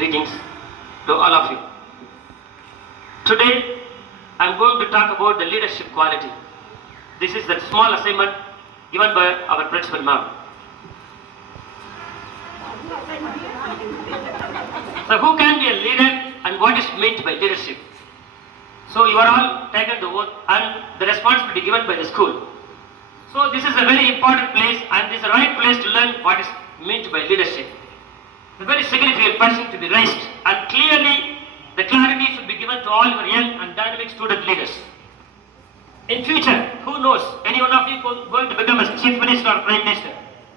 Greetings to all of you. Today, I am going to talk about the leadership quality. This is the small assignment given by our principal ma'am. So, who can be a leader and what is meant by leadership? So, you are all taken the oath and the responsibility given by the school. So, this is a very important place and this is the right place to learn what is meant by leadership. A very significant question to be raised, and clearly the clarity should be given to all our young and dynamic student leaders. In future, who knows, any one of you going to become a chief minister or prime minister?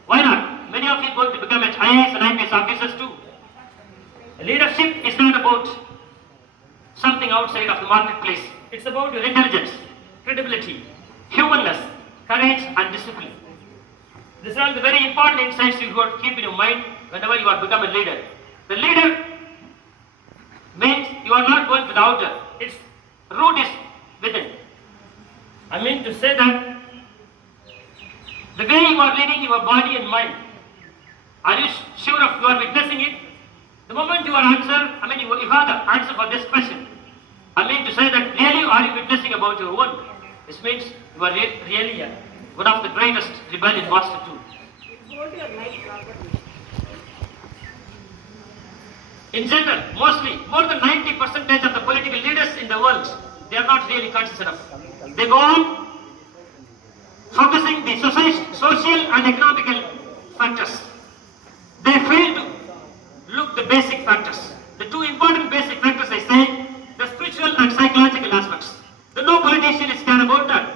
Why not? Many of you going to become IAS and IPS officers too. Leadership is not about something outside of the marketplace. It's about your intelligence, credibility, humanness, courage and discipline. These are the very important insights you have to keep in your mind whenever you are become a leader. The leader means you are not going to the outer. Its root is within. I mean to say that the way you are leading your body and mind, are you sure of you are witnessing it? The moment you are you have the answer for this question. I mean to say that really are you witnessing about your own? This means you are really one of the greatest rebellion master too. In general, mostly, more than 90% of the political leaders in the world, they are not really conscious enough. They go on focusing the social and economical factors. They fail to look the basic factors. The two important basic factors I say, the spiritual and psychological aspects. No politician is care about that.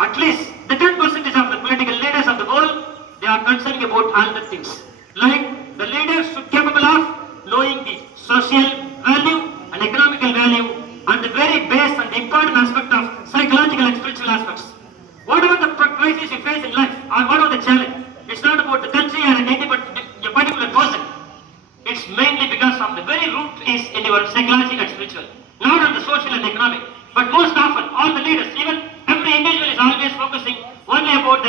At least the 10% of the political leaders of the world, they are concerned about all the things. Like the leaders should be capable of knowing the social value and economical value and the very base and the important aspect of psychological and spiritual aspects. Whatever the crisis you face in life or whatever the challenge, it's not about the country or a particular person. It's mainly because of the very root is in your psychology and spiritual, not on the social and economic. But most often, all the leaders, even every individual is always focusing only about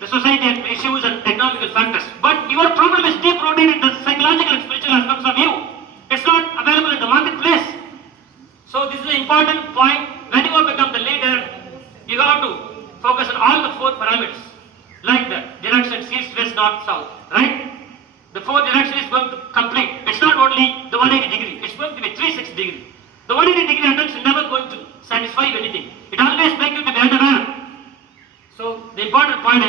the society and issues and economical factors. But your problem is deep rooted in the psychological and spiritual aspects of you. It's not available in the marketplace. So this is an important point. When you become the leader, you have to focus on all the four parameters. Like the directions east, west, north, south. Right? The four direction is going to complete. It's not only the 180 degree. It's going to be 360 degree. The 180 degree attention is never going to satisfy anything. It always makes you to be underwear. So the important point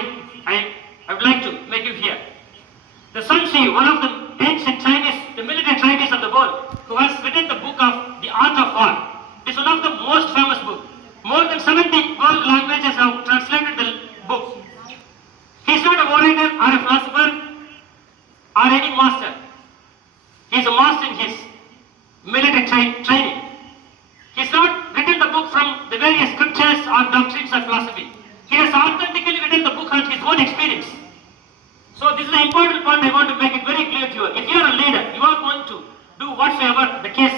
I would like to make you here. The Sun Tzu, one of the ancient Chinese, the military Chinese of the world, who has written the book of The Art of War, is one of the most famous books. More than 70 world languages have translated the book. He is not a orator or a philosopher or any master. He is a master in his military training. He has not written the book from the various scriptures or doctrines or philosophy. He has authentically written the book on his own experience. So this is an important point I want to make it very clear to you. If you are a leader, you are going to do whatsoever the case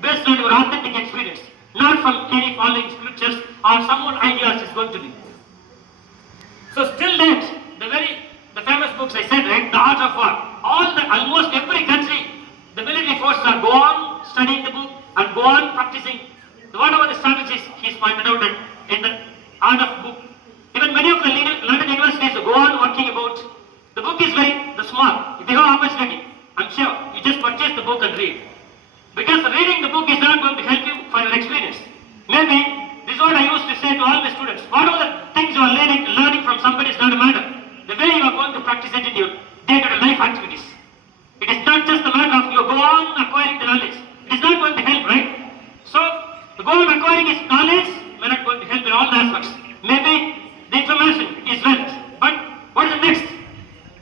based on your authentic experience, not from any following scriptures or someone ideas is going to be. So still that, the famous books I said, right, The Art of War, almost every country, the military forces are go on studying the book and go on practicing whatever the strategies he's pointed out in the art of book. Even many of the London universities go on working about. The book is very small. If you have opportunity, I'm sure you just purchase the book and read. Because reading the book is not going to help you for your experience. Maybe this is what I used to say to all my students. Whatever the things you are learning from somebody is not a matter. The way you are going to practice it in your day-to-day life activities. It is not just a matter of you go on acquiring the knowledge. It is not going to help, right? So, to go on acquiring his knowledge may not going to help in all the aspects. Maybe the information is wealth. But what is the next?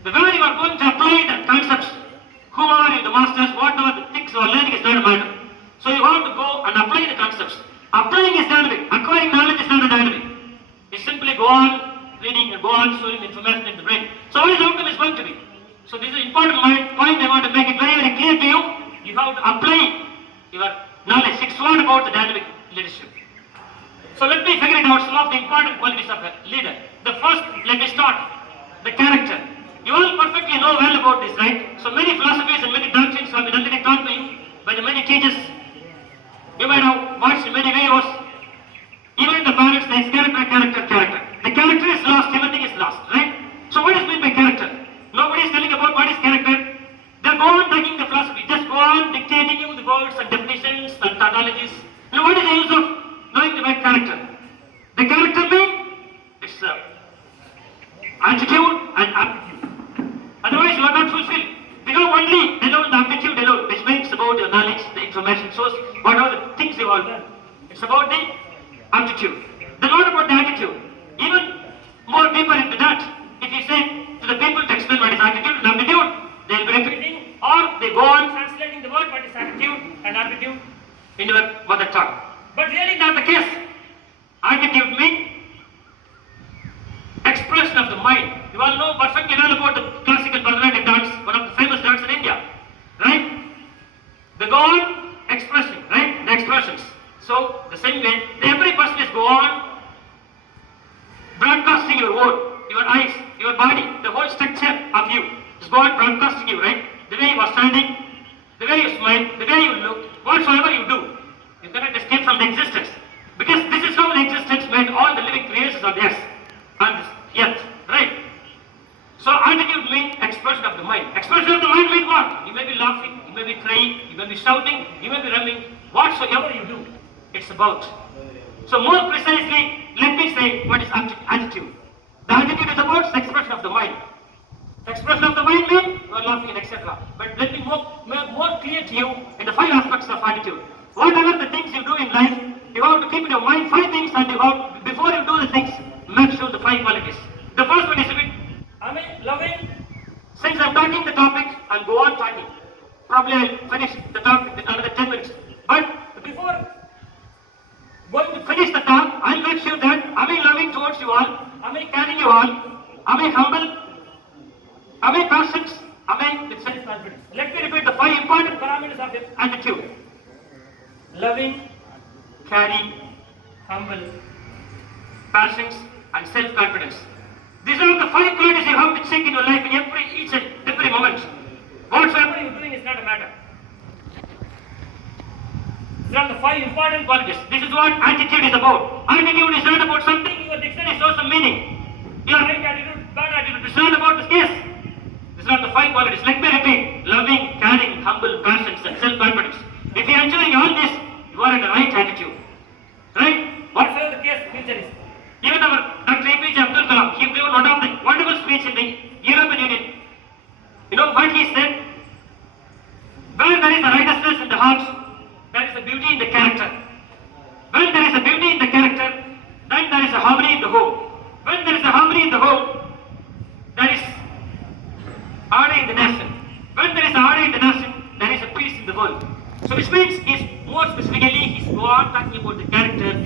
The way you are going to apply the concepts, whoever you the masters, whatever the things you are learning is not a matter. So you have to go and apply the concepts. Applying is dynamic. Acquiring knowledge is not a dynamic. You simply go on reading and go on storing information in the brain. So what is the outcome is going to be? So this is an important point I want to make it very, very clear to you. You have to apply your knowledge. It's all about the dynamic leadership. So let me figure it out some of the important qualities of a leader. The first, let me start, the character. You all perfectly know well about this, right? So many philosophies and many doctrines have been already taught by by the many teachers. You might have watched many videos. Even in the parents, there is character. The character is lost, everything is lost, right? So what is meant by character? Nobody is telling about what is character. They go on taking the philosophy, just go on dictating you the words and definitions and tautologies. Now what is the use of knowing the right character? The character means it's attitude and aptitude. Otherwise you are not fulfilled. We know only alone the aptitude alone, which means about your knowledge, the information source, what are the things you all learn. It's about the aptitude. Then what about the attitude? Even more deeper into that, if you say to the people to explain what is attitude and aptitude, they will be repeating or they go on translating the word what is attitude and aptitude in your mother tongue. But really not the case. Attitude means expression of the mind. You all know perfectly well about the classical Bharatanatyam dance, one of the famous dances in India, right? They go on expressing, right? The expressions. So the same way, every person is go on broadcasting your word, your eyes, your body, the whole structure of you is go on broadcasting you, right? The way you are standing, the way you smile, the way you look, whatsoever you do, you cannot escape from the existence. Because this is how the existence made all the living creations on the earth, right? So attitude means expression of the mind. Expression of the mind means what? You may be laughing, you may be crying, you may be shouting, you may be running, whatsoever you do, it's about. So more precisely, let me say what is attitude. The attitude is about the expression of the mind. Expression of the mind means you are laughing, etc. But let me more clear to you in the 5 aspects of attitude. Whatever the things you do in life, you have to keep in your mind 5 things, and you have, before you do the things, make sure the 5 qualities. The first one is am I loving? Since I'm talking the topic, I'll go on talking. Probably I'll finish the talk in another 10 minutes. But before going to finish the talk, I'll make sure that am I loving towards you all? Am I caring you all? Am I humble? Am I patient? Am I with self-confidence? Let me repeat the 5 important parameters of this attitude. Loving, caring, humble, patience, and self-confidence. These are the 5 qualities you have to check in your life in each and every moment. Whatsoever you're doing is not a matter. These are the 5 important qualities. This is what attitude is about. Attitude is not about something your dictionary shows some meaning. Your right attitude, bad attitude, it's not about this case. These are the 5 qualities. Let me repeat. Loving, caring, humble, patience, and self-confidence. If you are enjoying all this, you are in the right attitude. Right? Whatever the case, future is. Even our Dr. APJ Abdul Kalam, he gave one of the wonderful speech in the European Union. You know what he said? Where there is a righteousness in the heart, there is a beauty in the character. When there is a beauty in the character, then there is a harmony in the home. When there is a harmony in the home, there is order in the nation. When there is order in the nation, there is a peace in the world. So which means more specifically, he's go on talking about the character.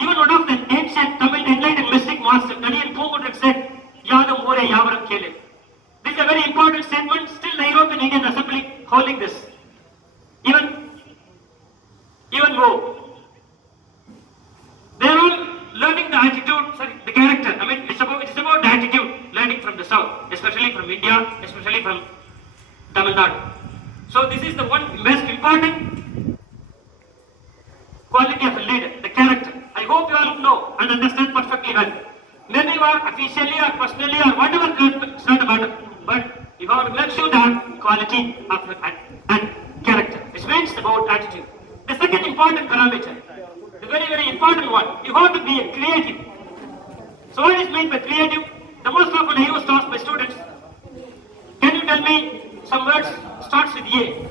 Even one of the ancient Tamil enlightened mystic master, Daniel Poomudrag said, Yadam More Yavaram Kele. This is a very important statement. Still the European Indian Assembly holding this. Even more. They are all learning the attitude, the character. I mean, it's about the attitude, learning from the south, especially from India, especially from Tamil Nadu. So this is the one most important quality of a leader, the character. I hope you all know and understand perfectly well. Maybe you are officially or personally or whatever, it's not a matter. But you have to make sure that quality of and character. It means about attitude. The second important parameter, the very important one, you have to be creative. So what is meant by creative? The most often I used to ask my students, can you tell me some words starts with A?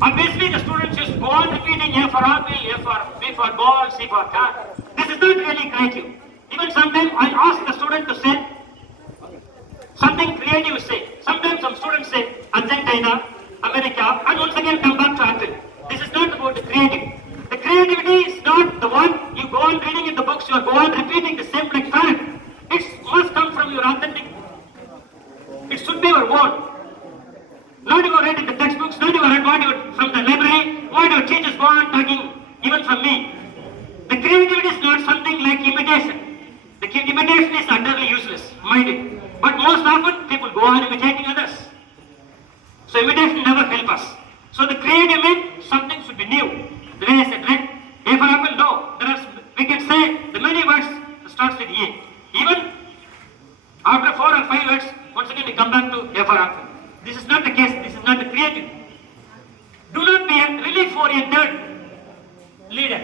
Obviously the students just go on repeating A for apple, A for B for ball, C for car. This is not really creative. Even sometimes I ask the student to say something creative say. Sometimes some students say Argentina, America, and once again come back to Apple. This is not about the creative. The creativity is not the one you go on reading in the books, you go on repeating the same like parrot. It must come from your authentic. It should be your own. Not you read in the textbooks, not you read what you from the library, what your teachers go on talking, even from me. The creativity is not something like imitation. The imitation is utterly useless, mind it. But most often people go on imitating others. So imitation never helps us. So the creativity creative. Do not be a relief-oriented leader.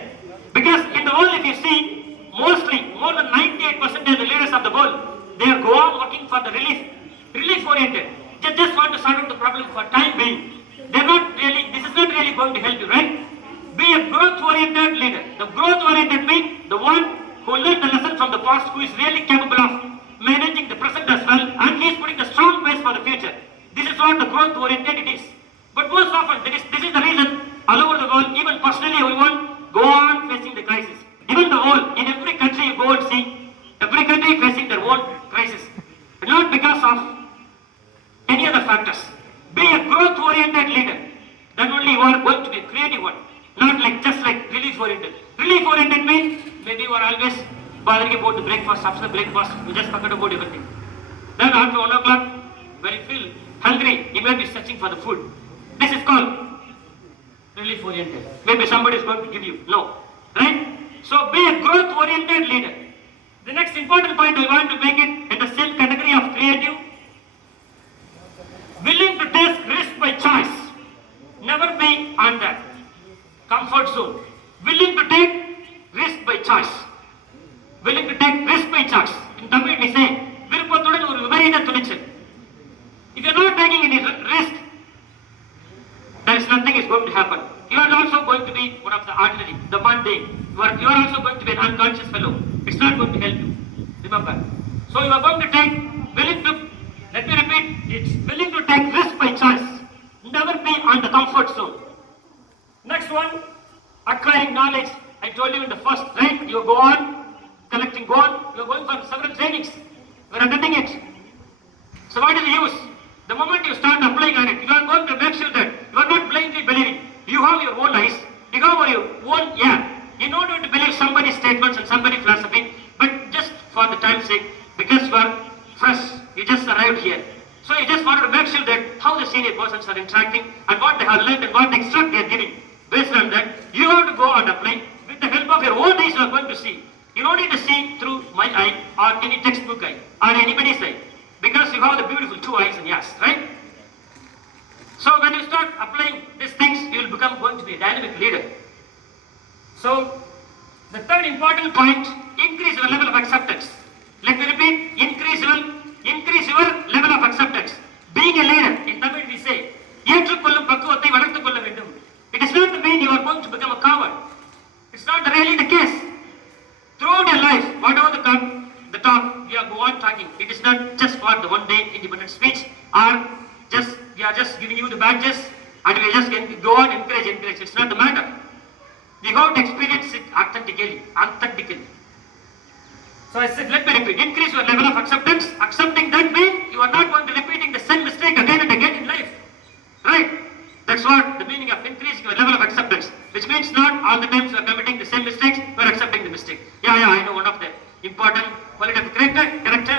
Because in the world, if you see, mostly, more than 98% of the leaders of the world, they are go on working for the relief-oriented. They just want to solve out the problem for time being. They're not really, this is not really going to help you, right? Be a growth-oriented leader. The growth-oriented means the one who learned the lesson from the past, who is really capable of managing the present as well, and he is putting the strong base for the future. This is what the growth-oriented it is. But most often, this is the reason all over the world, even personally, everyone go on facing the crisis. Even the world, in every country you go and see, every country facing their own crisis. Not because of any other factors. Be a growth-oriented leader. Then only you are going to be a creative one. Not like just like relief-oriented. Relief-oriented means maybe you are always bothering about the breakfast, after the breakfast, you just forget about everything. Then after 1 o'clock, when you feel hungry, you may be searching for the food. This is called relief-oriented. Maybe somebody is going to give you. No. Right? So be a growth-oriented leader. The next important point I want to make it in the same category of creative. Willing to take risk by choice. Never be on that comfort zone. Willing to take risk by choice. Willing to take risk by choice. In Tamil we say, விருப்பத்துடன் ஒரு விபரீத துணிச்சல். If you are not taking any risk, there is nothing is going to happen. You are also going to be one of the ordinary, the mundane. You are also going to be an unconscious fellow. It's not going to help you. Remember. So you are going to take, willing to, let me repeat, it's willing to take risk by choice. Never be on the comfort zone. Next one, acquiring knowledge. I told you in the first, right? You go on, collecting, go on. You are going for several trainings. You are attending it. So what is the use? The moment you start applying on it, you are going to make sure that you are not blindly believing. You have your own eyes. You have your own ear. You don't want to believe somebody's statements and somebody's philosophy, but just for the time's sake, because you are fresh, you just arrived here. So you just wanted to make sure that how the senior persons are interacting and what they have learned and what extract they are giving. Based on that, you have to go and apply. With the help of your own eyes, you are going to see. You don't need to see through my eye or any textbook eye or anybody's eye. Because you have the beautiful two eyes and ears, right? So when you start applying these things, you will become going to be a dynamic leader. So the third important point, increase your level of acceptance. Let me repeat, increase your level of acceptance. Being a leader, in Tamil we say, ஏற்றுக்கொள்ளும் பக்குவத்தை வளர்த்துக் கொள்ள வேண்டும். It is not the mean you are going to become a coward. It's not really the case. Throughout your life, whatever the talk, we are go on talking. It is not just for the one day independent speech or just we are just giving you the badges and we just go on encourage. It's not the matter. We have to experience it authentically. So I said, let me repeat, increase your level of acceptance. Accepting that means you are not going to repeating the same mistake again and again in life. Right? That's what the meaning of increasing your level of acceptance. Which means not all the times you are committing the same mistakes, you are accepting the mistake. Yeah, I know one of the important quality of character.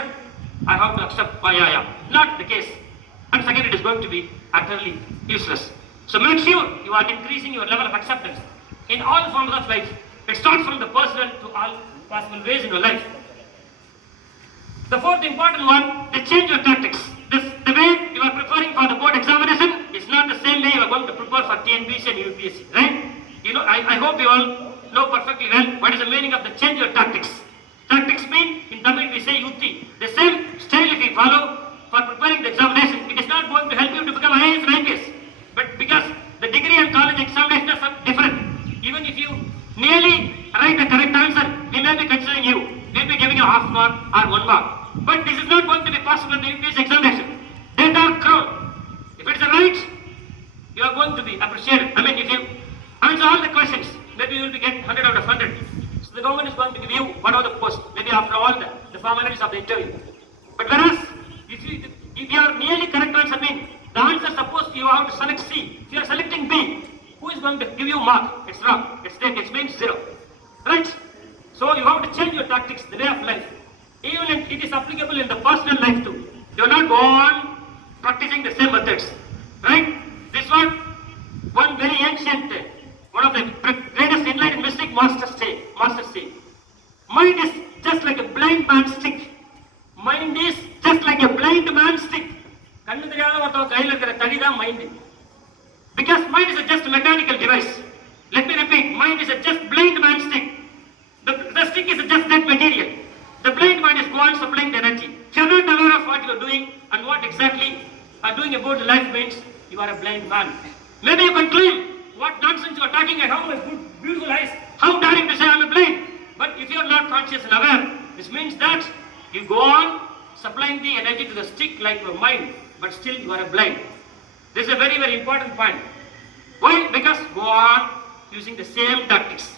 I have to accept, Not the case. And second, it is going to be utterly useless. So make sure you are increasing your level of acceptance in all forms of life. It starts from the personal to all possible ways in your life. The fourth important one, to change your tactics. The way you are preparing for the board examination is not the same way you are going to prepare for TNPSC and UPSC, right? You know, I hope you all know perfectly well what is the meaning of the change your tactics. Tactics mean, in Tamil we say yukti. The same style if you follow for preparing the examination, it is not going to help you to become IAS and IPS. But because the degree and college examinations are different, even if you nearly write the correct answer, we may be considering you. We may be giving you half mark or 1 mark. But this is not going to be possible in the UPSC examination. Data are crown. If it's right, you are going to be appreciated. I mean, if you answer all the questions, maybe you will be getting 100 out of 100. So the government is going to give you one of the post, maybe after all the formalities of the interview. But whereas, if you are nearly correct answer, mean the answer supposed you have to select C. If you are selecting B, who is going to give you mark? It's wrong. It means 0. Right? So you have to change your tactics, the way of life. Even it is applicable in the personal life too. You are not go on practicing the same methods. Right? This one very ancient, one of the greatest enlightened mystic masters say, mind is just like a blind man's stick. Mind is just like a blind man's stick. கண்ணு தெரியாத ஒருத்தவங்க கையில் இருக்கிற தடி தான் mind. Because mind is a just mechanical device. Let me repeat, mind is a just blind man's stick. The stick is a just dead material. The blind mind is gone supplying the energy. If you are not aware of what you are doing and what exactly are doing about the life means, you are a blind man. Maybe you can claim what nonsense you are talking. I have my good, beautiful eyes. How daring to say I am a blind? But if you are not conscious and aware, this means that you go on supplying the energy to the stick like your mind, but still you are a blind. This is a very, very important point. Why? Because go on using the same tactics.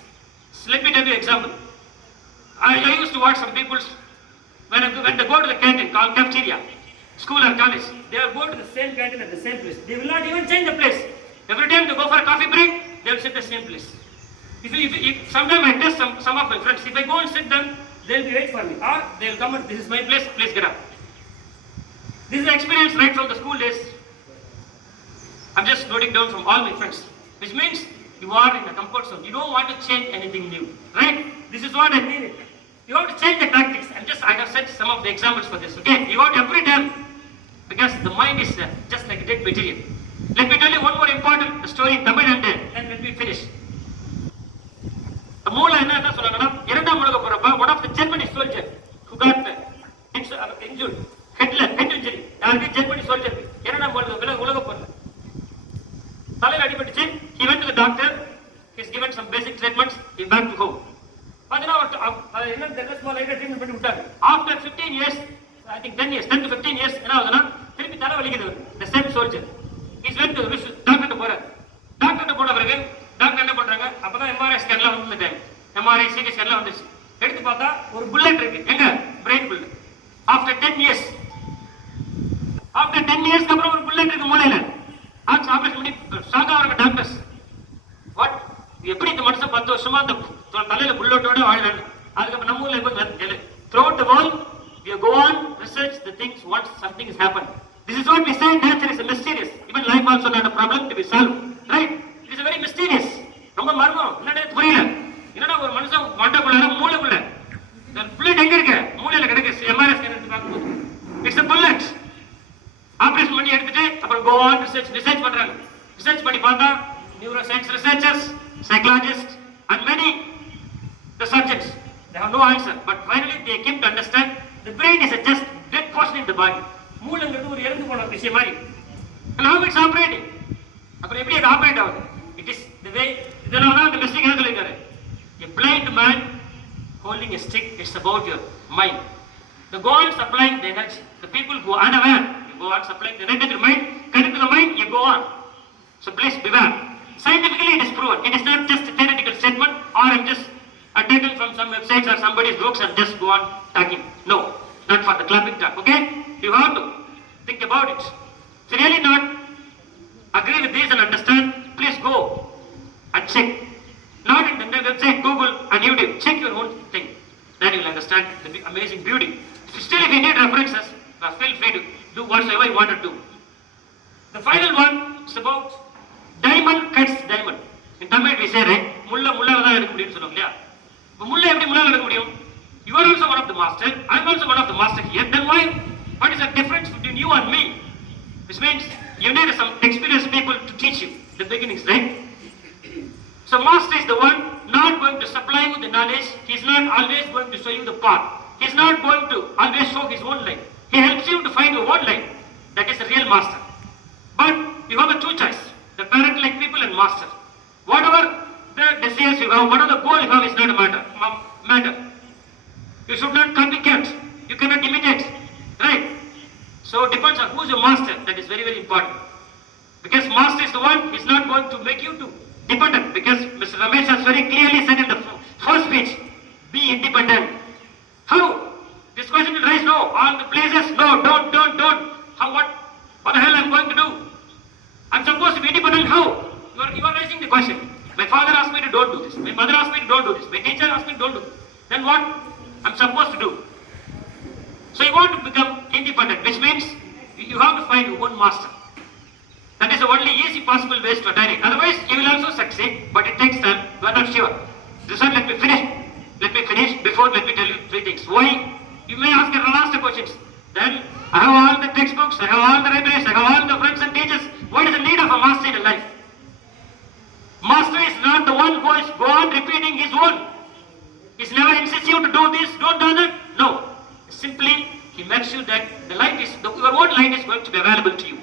So let me tell you an example. I used to watch some people when they go to the canteen called cafeteria, school or college, they will go to the same canteen at the same place. They will not even change the place. Every time they go for a coffee break, they will sit the same place. If sometimes I test some of my friends, if I go and sit them, they will be wait for me. Or they will come and this is my place, please get up. This is the experience right from the school days. I'm just noting down from all my friends. Which means you are in the comfort zone. You don't want to change anything new. Right? This is what I mean. You have to change the tactics. I have set some of the examples for this. Okay? You have to every time. Because the mind is just like a dead material. Let me tell you one more important story in Tamil and then let me finish. The மூளை என்ன சொல்றாங்கன்னா இரண்டாம் உலக போறப்ப one of the German soldier who got injured head injury. யாருக்கு Germany soldier இரண்டாம் உலக போறல தலையில அடிபட்டுச்சு. He went to the doctor. He's given some basic treatments. He back to home. பாத்தீங்கன்னா என்ன தெரியல ஸ்மால் லைட்டா ட்ரீட்மெண்ட் பண்ணி விட்டாங்க. After 15 years, I think 10 to 15 years என்ன ஆகுதுன்னா திருப்பி தலை வலிக்குது. The same soldier. He's went to doctor கிட்ட போறாரு. டாக்டர் கிட்ட போன பிறகு டாக்டர் என்ன பண்றாங்க? அப்பதான் எம்ஆர்ஐ ஸ்கேன்லாம் வந்துட்டாங்க. எம்ஆர்ஐ சிடி ஸ்கேன்லாம் வந்துச்சு. எடுத்து பார்த்தா ஒரு புல்லட் இருக்கு. எங்க? Brain bullet. After 10 years அப்புறம் ஒரு புல்லட் இருக்கு மூளையில. ஆபரேஷன் பண்ணி ஷாக் ஆவறாங்க டாக்டர்ஸ். வாட்? எப்படி இந்த மனுஷன் 10 வருஷமா அந்த தலையில புல்லட்டோட வாழ்றாரு. அதுக்கு நம்ம ஊர்ல இப்ப throughout the world we go on research the things once something has happened. This is what we say, nature is mysterious. Even life also not a problem to be solved. Right? It is a very mysterious. ரொம்ப மர்மம். என்னடா புரியல. என்னடா ஒரு மனுஷன் மண்டைக்குள்ள மூளைக்குள்ள இந்த bullet எங்க இருக்கு? மூளையில கிடக்கு. எம்ஆர்ஐ ஸ்கேன் எடுத்து பார்க்கும்போது இட்ஸ் a bullet. ஆபரேஷன் பண்ணி எடுத்துட்டு அப்புறம் go on research பண்றாங்க. ரிசர்ச் பண்ணி பார்த்தா neuroscience researchers, psychologists and many the surgeons they have no answer, but finally they came to understand the brain is a just dead portion in the body. மூளைங்கிறது ஒரு இறந்து போன விஷயம் மாதிரி. and how it's operating? அப்புறம் எப்படி அது operate ஆகுது? It is the way. இதனால தான் அந்த மிஸ்டேக் என்ன சொல்லிருக்காரு? A blind man holding a stick, it's about your mind. The go on supplying the energy. The people who are unaware, you go on supplying the energy to the mind, connect to the mind, you go on. So please beware. Scientifically it is proven. It is not just a theoretical statement or I'm just taken from some websites or somebody's books and just go on talking. No, not for the clapping talk. Okay? You have to think about it. If you really not agree with this and understand, please go and check. Not in the website, Google and YouTube. Check your own thing. Then you will understand the amazing beauty. Still, if you need references, feel free to do whatever you want to do. The final one is about diamond cuts diamond. In Tamil we say, right? முள்ள தான் எடுக்க முடியும்னு சொல்லுவோம் இல்லையா? முள்ள எப்படி முள்ளால எடுக்க முடியும்? You are also one of the master. I am also one of the master here. Then why? What is the difference between you and me? This means you need some experienced people to teach you the beginnings, right? So master is the one not going to supply you the knowledge. He is not always going to show you the path. He is not going to always show his own life. He helps you to find your own life. That is the real master. But you have a two choice. The parent-like people and master. Whatever the desires you have, whatever the goal you have is not a matter. You should not copycat. You cannot imitate. Right? So it depends on who is your master. That is very, very important. Because master is the one, he is not going to make you to dependent. Because Mr. Ramesh has very clearly said in the first speech, be independent. How? This question will rise, no. All the places, no, don't. How, what the hell I'm going to do? I'm supposed to be independent, how? You are raising the question. My father asked me to don't do this. My mother asked me to don't do this. My teacher asked me to don't do this. Then what? I'm supposed to do. So you want to become independent, which means you have to find your own master. That is the only easy possible ways to attain it. Otherwise, you will also succeed, but it takes time. You are not sure. This one, let me finish. Before, let me tell you three things. Why? You may ask the questions. Then, I have all the textbooks, I have all the libraries, I have all the friends and teachers. What is the need of a master in life? your own light is going to be available to you.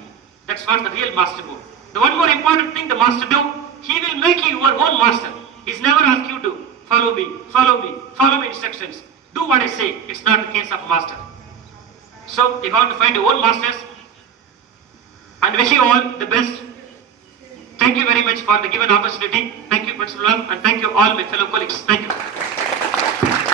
That's what the real master do. The one more important thing the master do, he will make you your own master. He's never asked you to follow me, follow me, follow my instructions. Do what I say. It's not the case of a master. So you have to find your own masters, and wish you all the best. Thank you very much for the given opportunity. Thank you, Principal, and thank you all my fellow colleagues. Thank you.